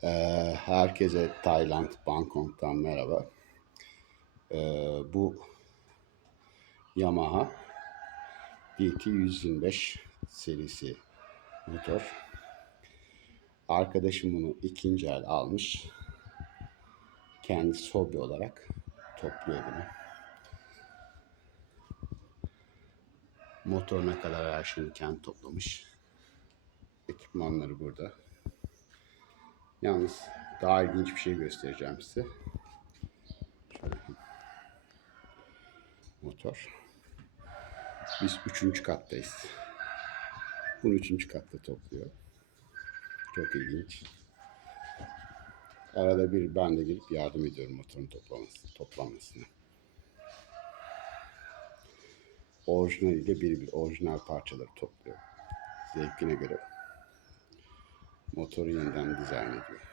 Herkese Tayland, Bangkok'tan merhaba. Bu Yamaha DT125 serisi motor. Arkadaşım bunu ikinci el almış. Kendisi hobi olarak topluyor bunu. Motoruna kadar her şeyini kendi toplamış. Ekipmanları burada. Yalnız daha ilginç bir şey göstereceğim size. Şöyle. Motor. Biz 3. kattayız. Bunu 3. katta topluyor. Çok ilginç. Arada bir ben de gelip yardım ediyorum motorun toplanmasına. Orijinaliyle bir orijinal parçaları topluyor. Zevkine göre motoru yeniden dizayn ediyor.